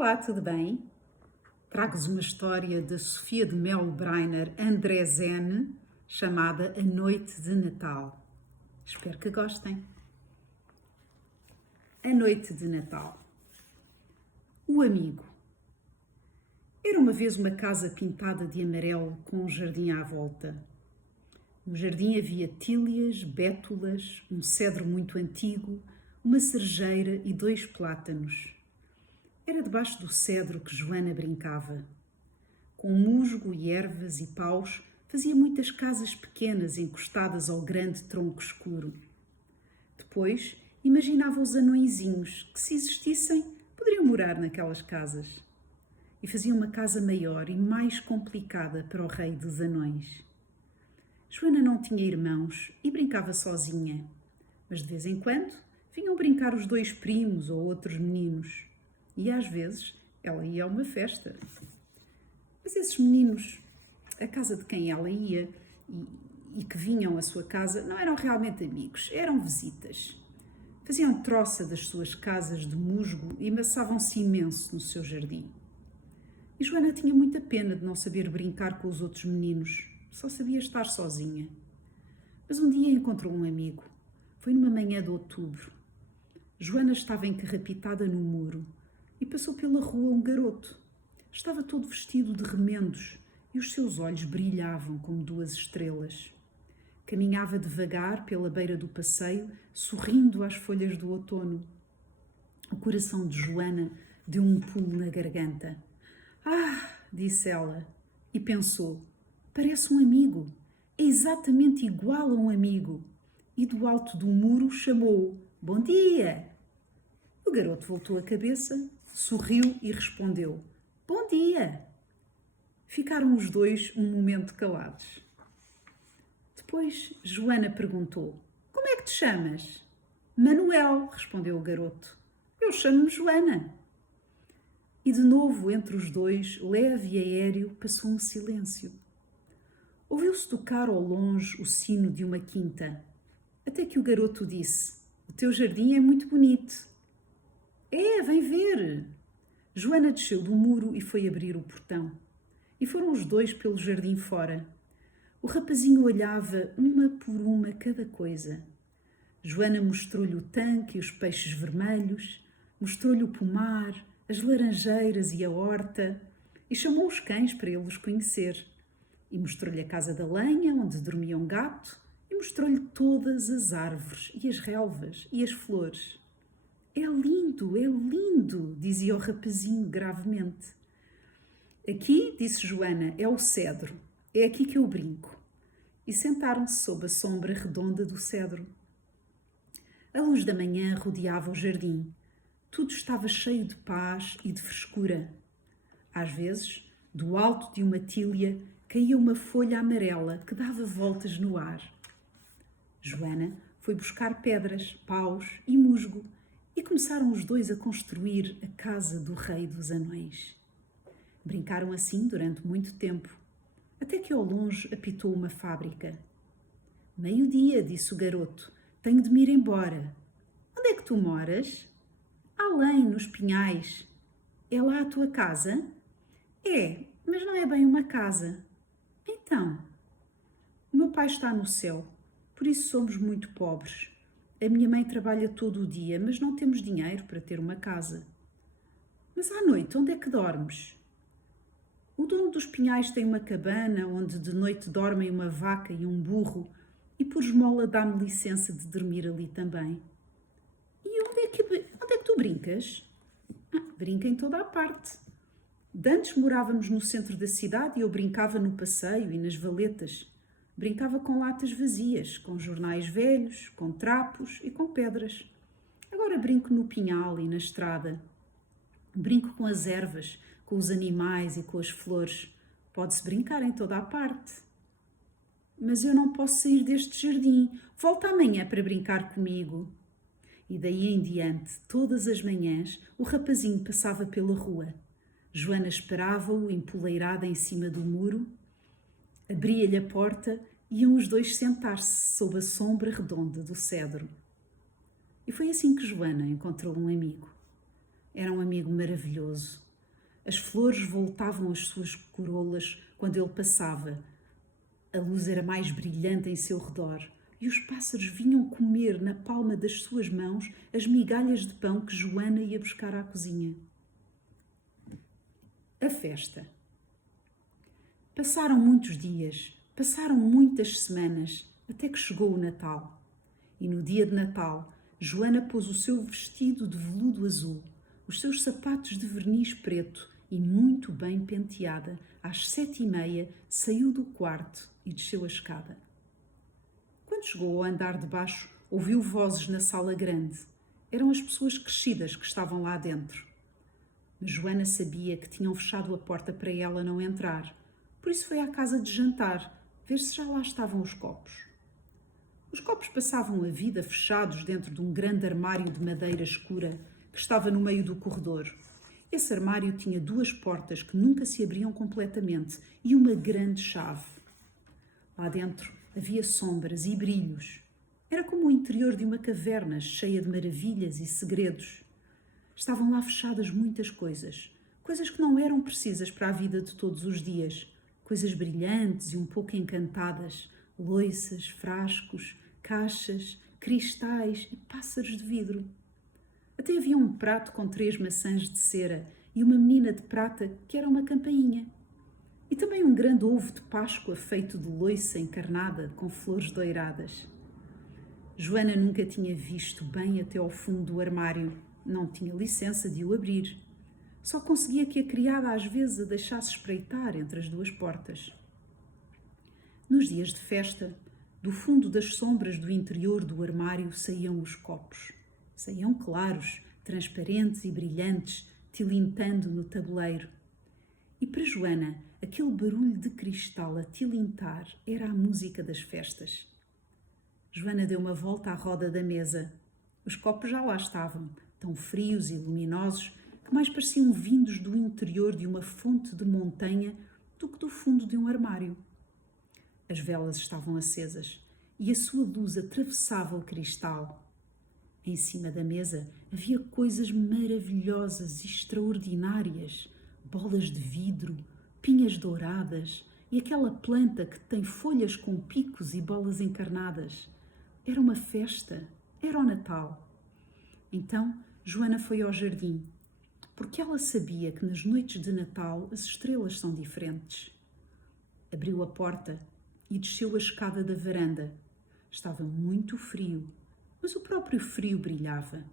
Olá, tudo bem? Trago-vos uma história da Sofia de Melbreiner Andresen, chamada A Noite de Natal. Espero que gostem. A Noite de Natal. O amigo. Era uma vez uma casa pintada de amarelo com um jardim à volta. No jardim havia tílias, bétulas, um cedro muito antigo, uma cerejeira e 2 plátanos. Era debaixo do cedro que Joana brincava. Com musgo e ervas e paus, fazia muitas casas pequenas encostadas ao grande tronco escuro. Depois, imaginava os anõezinhos que, se existissem, poderiam morar naquelas casas. E fazia uma casa maior e mais complicada para o rei dos anões. Joana não tinha irmãos e brincava sozinha, mas de vez em quando vinham brincar os 2 primos ou outros meninos. E às vezes ela ia a uma festa. Mas esses meninos, a casa de quem ela ia e que vinham à sua casa, não eram realmente amigos, eram visitas. Faziam troça das suas casas de musgo e amassavam-se imenso no seu jardim. E Joana tinha muita pena de não saber brincar com os outros meninos, só sabia estar sozinha. Mas um dia encontrou um amigo. Foi numa manhã de outubro. Joana estava encarrapitada no muro e passou pela rua um garoto. Estava todo vestido de remendos e os seus olhos brilhavam como 2 estrelas. Caminhava devagar pela beira do passeio, sorrindo às folhas do outono. O coração de Joana deu um pulo na garganta. "Ah!", disse ela, e pensou, "parece um amigo, é exatamente igual a um amigo." E do alto do muro chamou-o, "Bom dia!" O garoto voltou a cabeça, sorriu e respondeu, "Bom dia!" Ficaram os 2 um momento calados. Depois Joana perguntou, "Como é que te chamas?" "Manuel", respondeu o garoto. "Eu chamo-me Joana." E de novo entre os 2, leve e aéreo, passou um silêncio. Ouviu-se tocar ao longe o sino de uma quinta, até que o garoto disse, "O teu jardim é muito bonito." "É, vem ver." Joana desceu do muro e foi abrir o portão. E foram os 2 pelo jardim fora. O rapazinho olhava uma por uma cada coisa. Joana mostrou-lhe o tanque e os peixes vermelhos, mostrou-lhe o pomar, as laranjeiras e a horta, e chamou os cães para ele os conhecer. E mostrou-lhe a casa da lenha, onde dormia um gato, e mostrou-lhe todas as árvores e as relvas e as flores. É lindo, dizia o rapazinho gravemente. "Aqui", disse Joana, "é o cedro. É aqui que eu brinco." E sentaram-se sob a sombra redonda do cedro. A luz da manhã rodeava o jardim. Tudo estava cheio de paz e de frescura. Às vezes, do alto de uma tília, caía uma folha amarela que dava voltas no ar. Joana foi buscar pedras, paus e musgo e começaram os 2 a construir a casa do rei dos anões. Brincaram assim durante muito tempo, até que ao longe apitou uma fábrica. "Meio-dia", disse o garoto, "tenho de me ir embora." "Onde é que tu moras?" "Além, nos Pinhais." "É lá a tua casa?" "É, mas não é bem uma casa." "Então?" "O meu pai está no céu, por isso somos muito pobres. A minha mãe trabalha todo o dia, mas não temos dinheiro para ter uma casa." "Mas à noite, onde é que dormes?" "O dono dos Pinhais tem uma cabana onde de noite dormem uma vaca e um burro e por esmola dá-me licença de dormir ali também." "E onde é que tu brincas?" "Brinco em toda a parte. Dantes morávamos no centro da cidade e eu brincava no passeio e nas valetas. Brincava com latas vazias, com jornais velhos, com trapos e com pedras. Agora brinco no pinhal e na estrada. Brinco com as ervas, com os animais e com as flores. Pode-se brincar em toda a parte." "Mas eu não posso sair deste jardim. Volta amanhã para brincar comigo." E daí em diante, todas as manhãs, o rapazinho passava pela rua. Joana esperava-o empoleirada em cima do muro, abria-lhe a porta e iam os 2 sentar-se sob a sombra redonda do cedro. E foi assim que Joana encontrou um amigo. Era um amigo maravilhoso, As flores voltavam às suas corolas quando ele passava. A luz era mais brilhante em seu redor e os pássaros vinham comer na palma das suas mãos as migalhas de pão que Joana ia buscar à cozinha. A festa. Passaram muitos dias, passaram muitas semanas, até que chegou o Natal. E no dia de Natal, Joana pôs o seu vestido de veludo azul, os seus sapatos de verniz preto e, muito bem penteada, às 7h30 saiu do quarto e desceu a escada. Quando chegou ao andar de baixo, ouviu vozes na sala grande. Eram as pessoas crescidas que estavam lá dentro. Mas Joana sabia que tinham fechado a porta para ela não entrar. Por isso foi à casa de jantar, ver se já lá estavam os copos. Os copos passavam a vida fechados dentro de um grande armário de madeira escura que estava no meio do corredor. Esse armário tinha 2 portas que nunca se abriam completamente e uma grande chave. Lá dentro havia sombras e brilhos. Era como o interior de uma caverna cheia de maravilhas e segredos. Estavam lá fechadas muitas coisas, coisas que não eram precisas para a vida de todos os dias, coisas brilhantes e um pouco encantadas, louças, frascos, caixas, cristais e pássaros de vidro. Até havia um prato com 3 maçãs de cera e uma menina de prata que era uma campainha. E também um grande ovo de Páscoa feito de louça encarnada com flores doiradas. Joana nunca tinha visto bem até ao fundo do armário. Não tinha licença de o abrir. Só conseguia que a criada às vezes a deixasse espreitar entre as 2 portas. Nos dias de festa, do fundo das sombras do interior do armário saíam os copos. Saíam claros, transparentes e brilhantes, tilintando no tabuleiro. E para Joana, aquele barulho de cristal a tilintar era a música das festas. Joana deu uma volta à roda da mesa. Os copos já lá estavam, tão frios e luminosos que mais pareciam vindos do interior de uma fonte de montanha do que do fundo de um armário. As velas estavam acesas e a sua luz atravessava o cristal. Em cima da mesa havia coisas maravilhosas e extraordinárias, bolas de vidro, pinhas douradas e aquela planta que tem folhas com picos e bolas encarnadas. Era uma festa, era o Natal. Então Joana foi ao jardim, porque ela sabia que nas noites de Natal as estrelas são diferentes. Abriu a porta e desceu a escada da varanda. Estava muito frio, mas o próprio frio brilhava.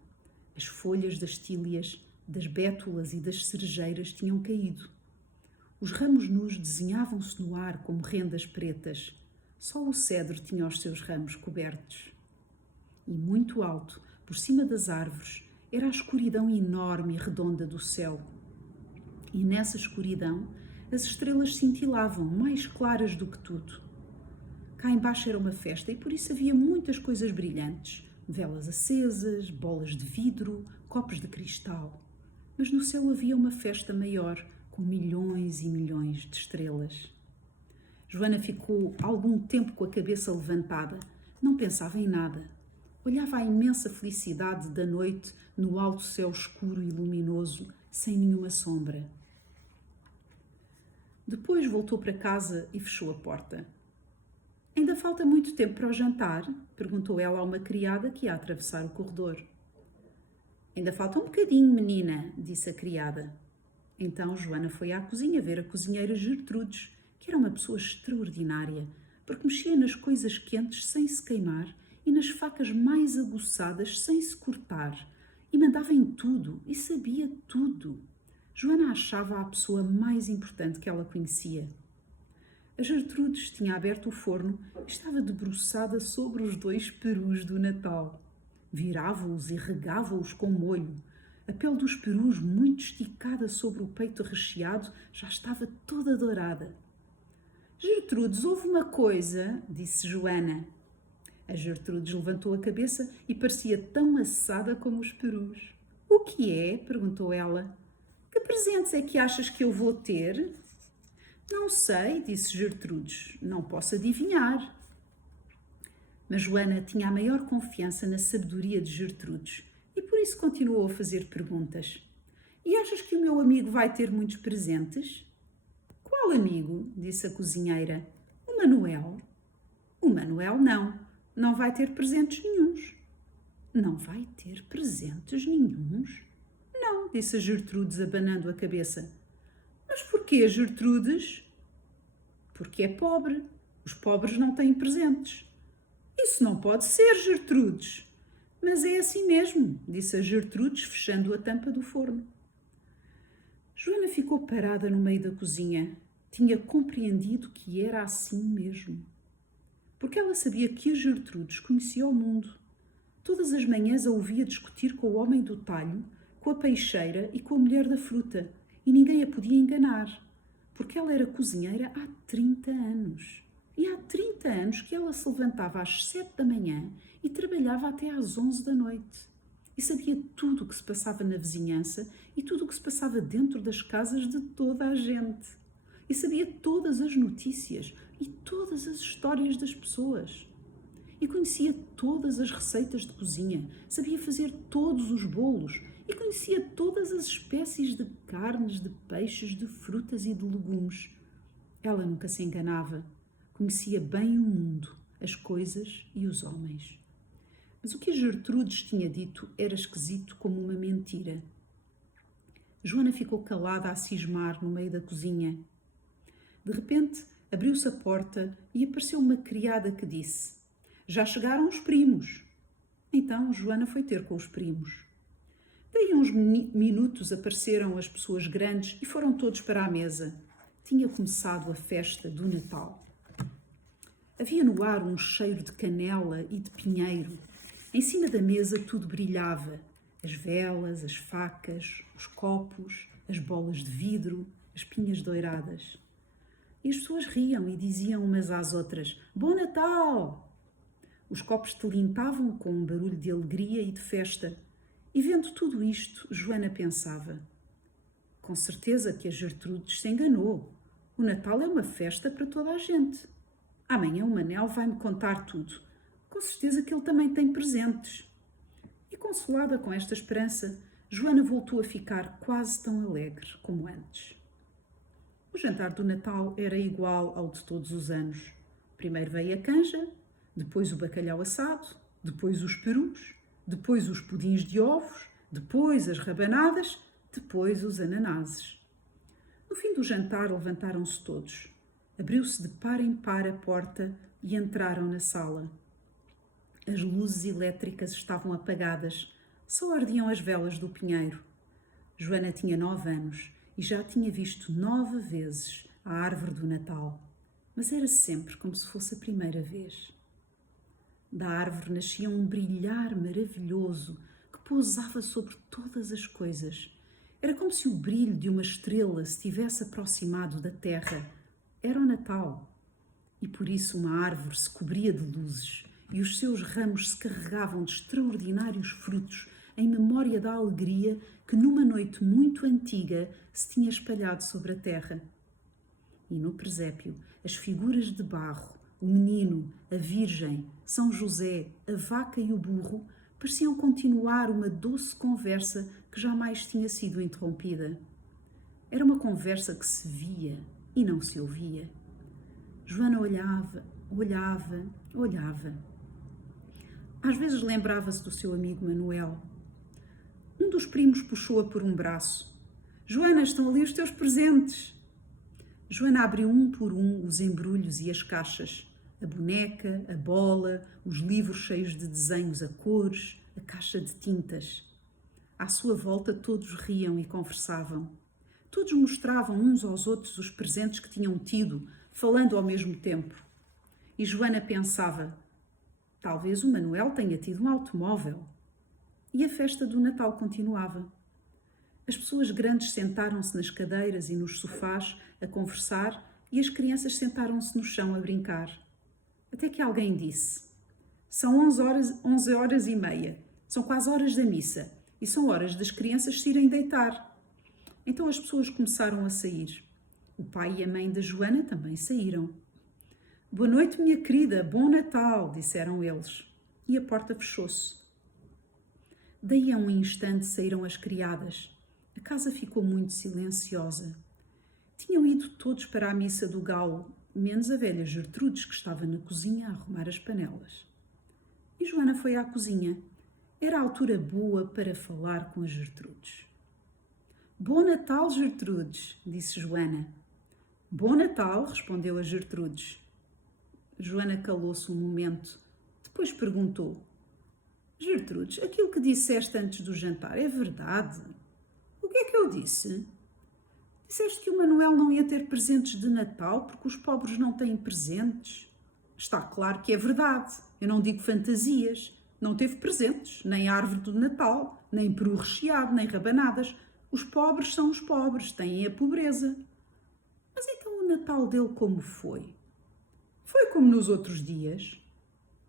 As folhas das tílias, das bétulas e das cerejeiras tinham caído. Os ramos nus desenhavam-se no ar como rendas pretas. Só o cedro tinha os seus ramos cobertos. E muito alto, por cima das árvores, era a escuridão enorme e redonda do céu. E nessa escuridão, as estrelas cintilavam, mais claras do que tudo. Cá embaixo era uma festa e por isso havia muitas coisas brilhantes. Velas acesas, bolas de vidro, copos de cristal. Mas no céu havia uma festa maior, com milhões e milhões de estrelas. Joana ficou algum tempo com a cabeça levantada. Não pensava em nada. Olhava a imensa felicidade da noite no alto céu escuro e luminoso, sem nenhuma sombra. Depois voltou para casa e fechou a porta. Ainda falta muito tempo para o jantar? Perguntou ela a uma criada que ia atravessar o corredor. Ainda falta um bocadinho, menina, disse a criada. Então Joana foi à cozinha ver a cozinheira Gertrudes, que era uma pessoa extraordinária, porque mexia nas coisas quentes sem se queimar e nas facas mais aguçadas sem se cortar, e mandava em tudo e sabia tudo. Joana achava a pessoa mais importante que ela conhecia. A Gertrudes tinha aberto o forno e estava debruçada sobre os 2 perus do Natal. Virava-os e regava-os com molho. A pele dos perus, muito esticada sobre o peito recheado, já estava toda dourada. Gertrudes, houve uma coisa, disse Joana. A Gertrudes levantou a cabeça e parecia tão assada como os perus. O que é? Perguntou ela. Que presentes é que achas que eu vou ter? Não sei, disse Gertrudes. Não posso adivinhar. Mas Joana tinha a maior confiança na sabedoria de Gertrudes e por isso continuou a fazer perguntas. E achas que o meu amigo vai ter muitos presentes? Qual amigo? Disse a cozinheira. O Manuel. O Manuel não vai ter presentes nenhuns. Não vai ter presentes nenhuns? Não, disse a Gertrudes, abanando a cabeça. Mas porquê, Gertrudes? Porque é pobre. Os pobres não têm presentes. Isso não pode ser, Gertrudes. Mas é assim mesmo, disse a Gertrudes, fechando a tampa do forno. Joana ficou parada no meio da cozinha. Tinha compreendido que era assim mesmo. Porque ela sabia que a Gertrudes conhecia o mundo. Todas as manhãs a ouvia discutir com o homem do talho, com a peixeira e com a mulher da fruta, e ninguém a podia enganar, porque ela era cozinheira há 30 anos. E há 30 anos que ela se levantava às 7 da manhã e trabalhava até às 11 da noite. E sabia tudo o que se passava na vizinhança e tudo o que se passava dentro das casas de toda a gente. E sabia todas as notícias e todas as histórias das pessoas. E conhecia todas as receitas de cozinha, sabia fazer todos os bolos e conhecia todas as espécies de carnes, de peixes, de frutas e de legumes. Ela nunca se enganava. Conhecia bem o mundo, as coisas e os homens. Mas o que a Gertrudes tinha dito era esquisito como uma mentira. Joana ficou calada a cismar no meio da cozinha. De repente, abriu-se a porta e apareceu uma criada que disse: Já chegaram os primos. Então Joana foi ter com os primos. Daí a uns minutos apareceram as pessoas grandes e foram todos para a mesa. Tinha começado a festa do Natal. Havia no ar um cheiro de canela e de pinheiro. Em cima da mesa tudo brilhava. As velas, as facas, os copos, as bolas de vidro, as pinhas doiradas. E as pessoas riam e diziam umas às outras: Bom Natal! Os copos tilintavam com um barulho de alegria e de festa. E vendo tudo isto, Joana pensava: com certeza que a Gertrudes se enganou. O Natal é uma festa para toda a gente. Amanhã o Manel vai-me contar tudo. Com certeza que ele também tem presentes. E consolada com esta esperança, Joana voltou a ficar quase tão alegre como antes. O jantar do Natal era igual ao de todos os anos. Primeiro veio a canja, depois o bacalhau assado, depois os perus, depois os pudins de ovos, depois as rabanadas, depois os ananases. No fim do jantar levantaram-se todos. Abriu-se de par em par a porta e entraram na sala. As luzes elétricas estavam apagadas, só ardiam as velas do pinheiro. Joana tinha 9 anos e já tinha visto 9 vezes a árvore do Natal, mas era sempre como se fosse a primeira vez. Da árvore nascia um brilhar maravilhoso que pousava sobre todas as coisas. Era como se o brilho de uma estrela se tivesse aproximado da terra. Era o Natal. E por isso uma árvore se cobria de luzes e os seus ramos se carregavam de extraordinários frutos em memória da alegria que numa noite muito antiga se tinha espalhado sobre a terra. E no presépio, as figuras de barro, o menino, a Virgem, São José, a vaca e o burro pareciam continuar uma doce conversa que jamais tinha sido interrompida. Era uma conversa que se via e não se ouvia. Joana olhava. Às vezes lembrava-se do seu amigo Manuel. Um dos primos puxou-a por um braço. Joana, estão ali os teus presentes. Joana abriu um por um os embrulhos e as caixas. A boneca, a bola, os livros cheios de desenhos a cores, a caixa de tintas. À sua volta todos riam e conversavam. Todos mostravam uns aos outros os presentes que tinham tido, falando ao mesmo tempo. E Joana pensava: talvez o Manuel tenha tido um automóvel. E a festa do Natal continuava. As pessoas grandes sentaram-se nas cadeiras e nos sofás a conversar e as crianças sentaram-se no chão a brincar. Até que alguém disse: são 11 horas e meia. São quase horas da missa e são horas das crianças se irem deitar. Então as pessoas começaram a sair. O pai e a mãe da Joana também saíram. Boa noite, minha querida, bom Natal, disseram eles. E a porta fechou-se. Daí a um instante saíram as criadas. A casa ficou muito silenciosa. Tinham ido todos para a missa do galo, menos a velha Gertrudes, que estava na cozinha a arrumar as panelas. E Joana foi à cozinha. Era a altura boa para falar com a Gertrudes. Bom Natal, Gertrudes, disse Joana. Bom Natal, respondeu a Gertrudes. Joana calou-se um momento. Depois perguntou: Gertrudes, aquilo que disseste antes do jantar é verdade? O que é que eu disse? Disseste que o Manuel não ia ter presentes de Natal porque os pobres não têm presentes. Está claro que é verdade. Eu não digo fantasias. Não teve presentes, nem árvore de Natal, nem peru recheado, nem rabanadas. Os pobres são os pobres, têm a pobreza. Mas então o Natal dele como foi? Foi como nos outros dias.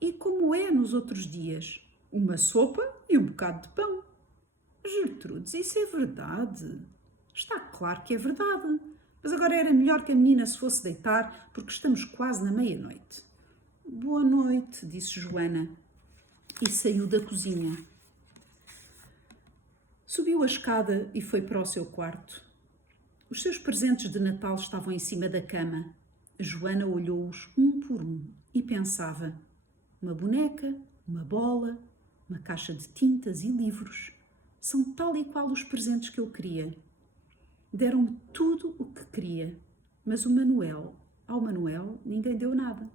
E como é nos outros dias? Uma sopa e um bocado de pão. Gertrudes, isso é verdade. Está claro que é verdade. Mas agora era melhor que a menina se fosse deitar, porque estamos quase na meia-noite. Boa noite, disse Joana, e saiu da cozinha. Subiu a escada e foi para o seu quarto. Os seus presentes de Natal estavam em cima da cama. Joana olhou-os um por um e pensava: uma boneca, uma bola, uma caixa de tintas e livros. São tal e qual os presentes que eu queria. Deram-me tudo o que queria, mas ao Manuel, ninguém deu nada.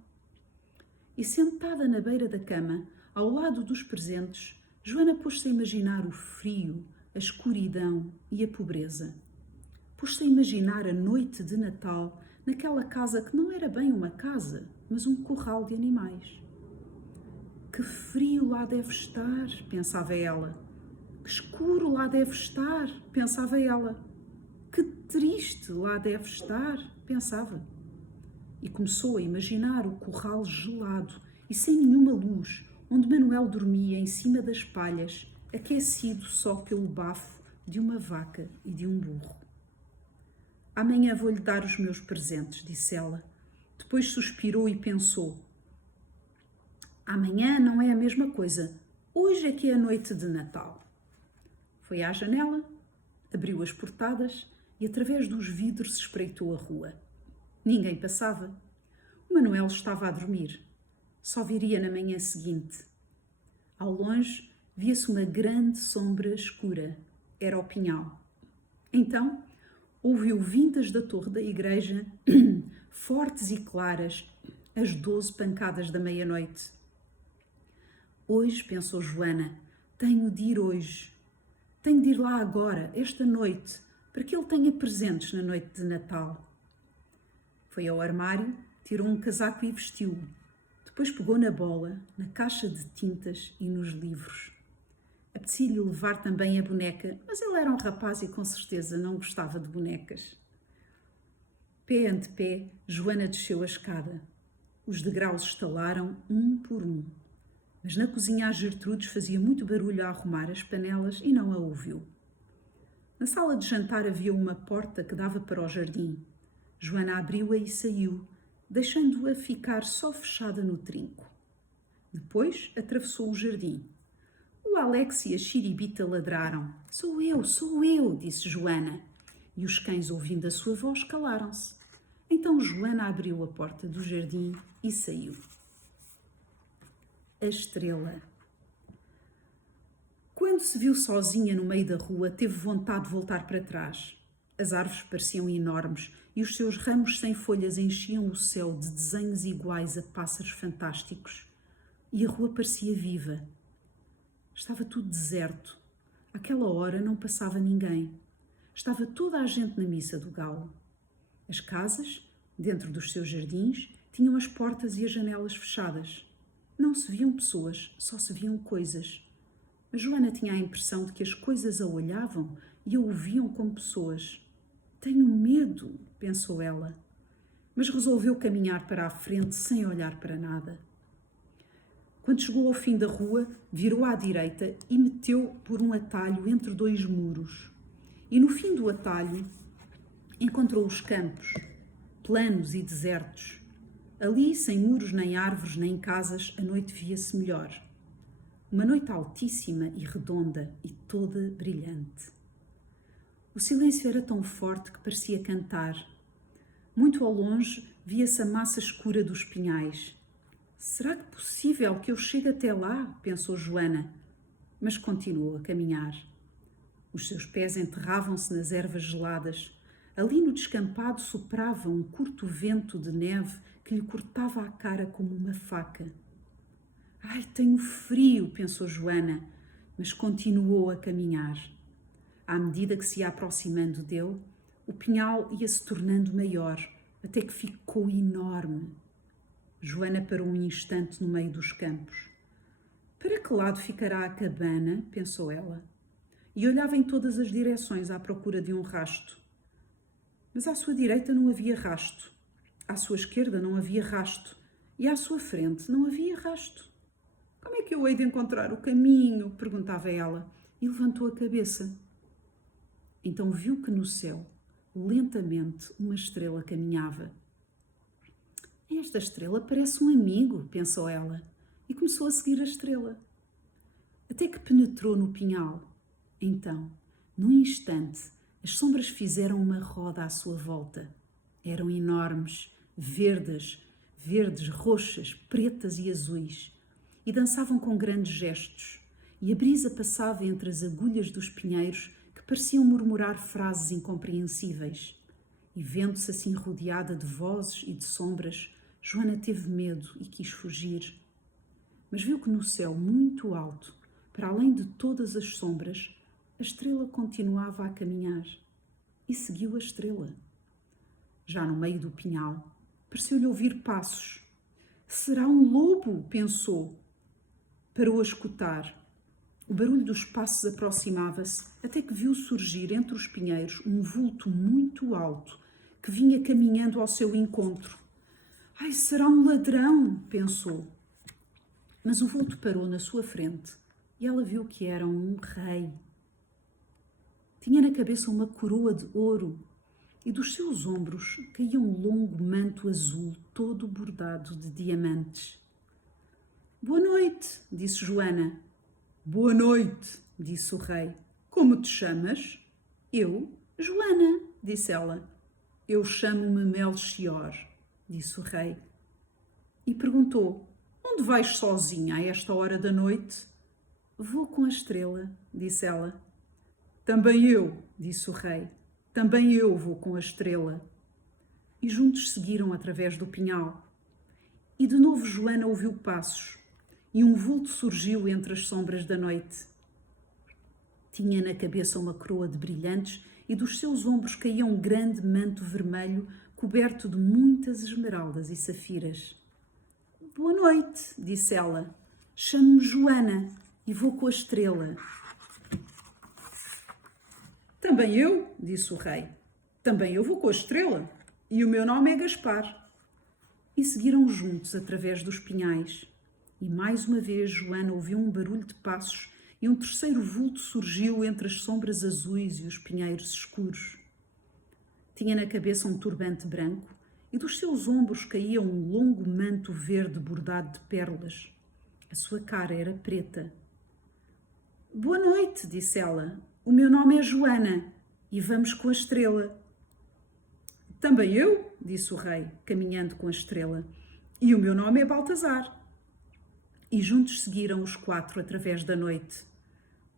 E sentada na beira da cama, ao lado dos presentes, Joana pôs-se a imaginar o frio, a escuridão e a pobreza. Pôs-se a imaginar a noite de Natal naquela casa que não era bem uma casa, mas um corral de animais. Que frio lá deve estar, pensava ela. Que escuro lá deve estar, pensava ela. Que triste lá deve estar, pensava. E começou a imaginar o corral gelado e sem nenhuma luz, onde Manuel dormia em cima das palhas, aquecido só pelo bafo de uma vaca e de um burro. Amanhã vou-lhe dar os meus presentes, disse ela. Depois suspirou e pensou: amanhã não é a mesma coisa. Hoje é que é a noite de Natal. Foi à janela, abriu as portadas e através dos vidros espreitou a rua. Ninguém passava. O Manuel estava a dormir. Só viria na manhã seguinte. Ao longe, via-se uma grande sombra escura. Era o pinhal. Então, ouviu vindas da torre da igreja, fortes e claras, as 12 pancadas da meia-noite. Hoje, pensou Joana, tenho de ir hoje. Tenho de ir lá agora, esta noite, para que ele tenha presentes na noite de Natal. Foi ao armário, tirou um casaco e vestiu-o. Depois pegou na bola, na caixa de tintas e nos livros. Apetecia-lhe levar também a boneca, mas ele era um rapaz e com certeza não gostava de bonecas. Pé ante pé, Joana desceu a escada. Os degraus estalaram um por um. Mas na cozinha a Gertrudes fazia muito barulho a arrumar as panelas e não a ouviu. Na sala de jantar havia uma porta que dava para o jardim. Joana abriu-a e saiu, deixando-a ficar só fechada no trinco. Depois atravessou o jardim. O Alex e a Xiribita ladraram. Sou eu, disse Joana. E os cães, ouvindo a sua voz, calaram-se. Então Joana abriu a porta do jardim e saiu. A estrela. Quando se viu sozinha no meio da rua, teve vontade de voltar para trás. As árvores pareciam enormes e os seus ramos sem folhas enchiam o céu de desenhos iguais a pássaros fantásticos. E a rua parecia viva. Estava tudo deserto. Àquela hora não passava ninguém. Estava toda a gente na missa do galo. As casas, dentro dos seus jardins, tinham as portas e as janelas fechadas. Não se viam pessoas, só se viam coisas. Mas Joana tinha a impressão de que as coisas a olhavam e a ouviam como pessoas. Tenho medo, pensou ela, mas resolveu caminhar para a frente sem olhar para nada. Quando chegou ao fim da rua, virou à direita e meteu por um atalho entre dois muros. E no fim do atalho encontrou os campos, planos e desertos. Ali, sem muros, nem árvores, nem casas, a noite via-se melhor. Uma noite altíssima e redonda e toda brilhante. O silêncio era tão forte que parecia cantar. Muito ao longe via-se a massa escura dos pinhais. Será que é possível que eu chegue até lá? Pensou Joana, mas continuou a caminhar. Os seus pés enterravam-se nas ervas geladas. Ali no descampado soprava um curto vento de neve que lhe cortava a cara como uma faca. Ai, tenho frio, pensou Joana, mas continuou a caminhar. À medida que se ia aproximando dele, o pinhal ia se tornando maior, até que ficou enorme. Joana parou um instante no meio dos campos. Para que lado ficará a cabana? Pensou ela. E olhava em todas as direções à procura de um rasto. Mas à sua direita não havia rasto. À sua esquerda não havia rasto. E à sua frente não havia rasto. Como é que eu hei de encontrar o caminho? Perguntava ela, e levantou a cabeça. Então viu que no céu, lentamente, uma estrela caminhava. Esta estrela parece um amigo, pensou ela, e começou a seguir a estrela. Até que penetrou no pinhal. Então, num instante, as sombras fizeram uma roda à sua volta. Eram enormes, verdes, roxas, pretas e azuis, e dançavam com grandes gestos, e a brisa passava entre as agulhas dos pinheiros que pareciam murmurar frases incompreensíveis. E vendo-se assim rodeada de vozes e de sombras, Joana teve medo e quis fugir. Mas viu que no céu muito alto, para além de todas as sombras, a estrela continuava a caminhar. E seguiu a estrela. Já no meio do pinhal, pareceu-lhe ouvir passos. Será um lobo, pensou. Parou a escutar. O barulho dos passos aproximava-se, até que viu surgir entre os pinheiros um vulto muito alto, que vinha caminhando ao seu encontro. Ai, será um ladrão, pensou. Mas o vulto parou na sua frente e ela viu que era um rei. Tinha na cabeça uma coroa de ouro e dos seus ombros caía um longo manto azul todo bordado de diamantes. Boa noite, disse Joana. Boa noite, disse o rei. Como te chamas? Eu, Joana, disse ela. Eu chamo-me Melchior, disse o rei. E perguntou, onde vais sozinha a esta hora da noite? Vou com a estrela, disse ela. Também eu, disse o rei. Também eu vou com a estrela. E juntos seguiram através do pinhal. E de novo Joana ouviu passos, e um vulto surgiu entre as sombras da noite. Tinha na cabeça uma coroa de brilhantes e dos seus ombros caía um grande manto vermelho coberto de muitas esmeraldas e safiras. Boa noite, disse ela. Chamo-me Joana e vou com a estrela. Também eu, disse o rei. Também eu vou com a estrela. E o meu nome é Gaspar. E seguiram juntos através dos pinhais. E mais uma vez Joana ouviu um barulho de passos e um terceiro vulto surgiu entre as sombras azuis e os pinheiros escuros. Tinha na cabeça um turbante branco e dos seus ombros caía um longo manto verde bordado de pérolas. A sua cara era preta. Boa noite, disse ela. O meu nome é Joana e vamos com a estrela. Também eu, disse o rei, caminhando com a estrela. E o meu nome é Baltazar. E juntos seguiram os quatro através da noite.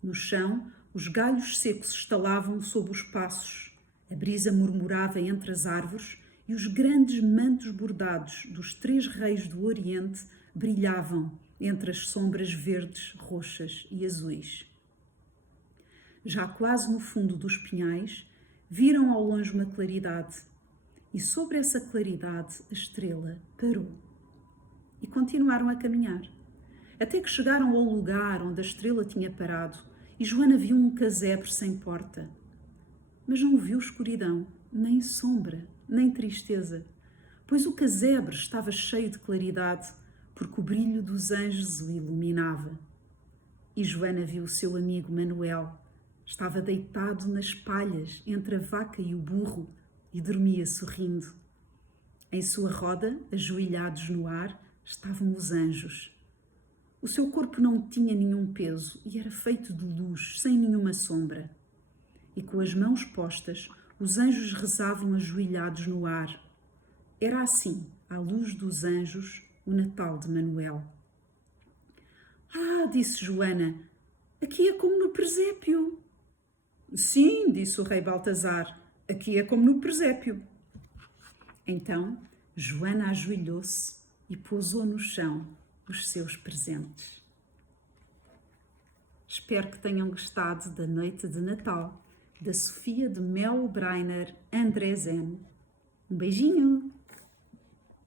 No chão, os galhos secos estalavam sob os passos. A brisa murmurava entre as árvores e os grandes mantos bordados dos três reis do Oriente brilhavam entre as sombras verdes, roxas e azuis. Já quase no fundo dos pinhais, viram ao longe uma claridade. E sobre essa claridade a estrela parou. E continuaram a caminhar. Até que chegaram ao lugar onde a estrela tinha parado e Joana viu um casebre sem porta. Mas não viu escuridão, nem sombra, nem tristeza, pois o casebre estava cheio de claridade, porque o brilho dos anjos o iluminava. E Joana viu o seu amigo Manuel. Estava deitado nas palhas entre a vaca e o burro e dormia sorrindo. Em sua roda, ajoelhados no ar, estavam os anjos. O seu corpo não tinha nenhum peso e era feito de luz, sem nenhuma sombra. e com as mãos postas, os anjos rezavam ajoelhados no ar. Era assim, à luz dos anjos, o Natal de Manuel. Ah, disse Joana, aqui é como no presépio. Sim, disse o rei Baltazar, aqui é como no presépio. Então, Joana ajoelhou-se e pousou no chão os seus presentes. Espero que tenham gostado da noite de Natal da Sofia de Mel Breiner Andresen. Um beijinho!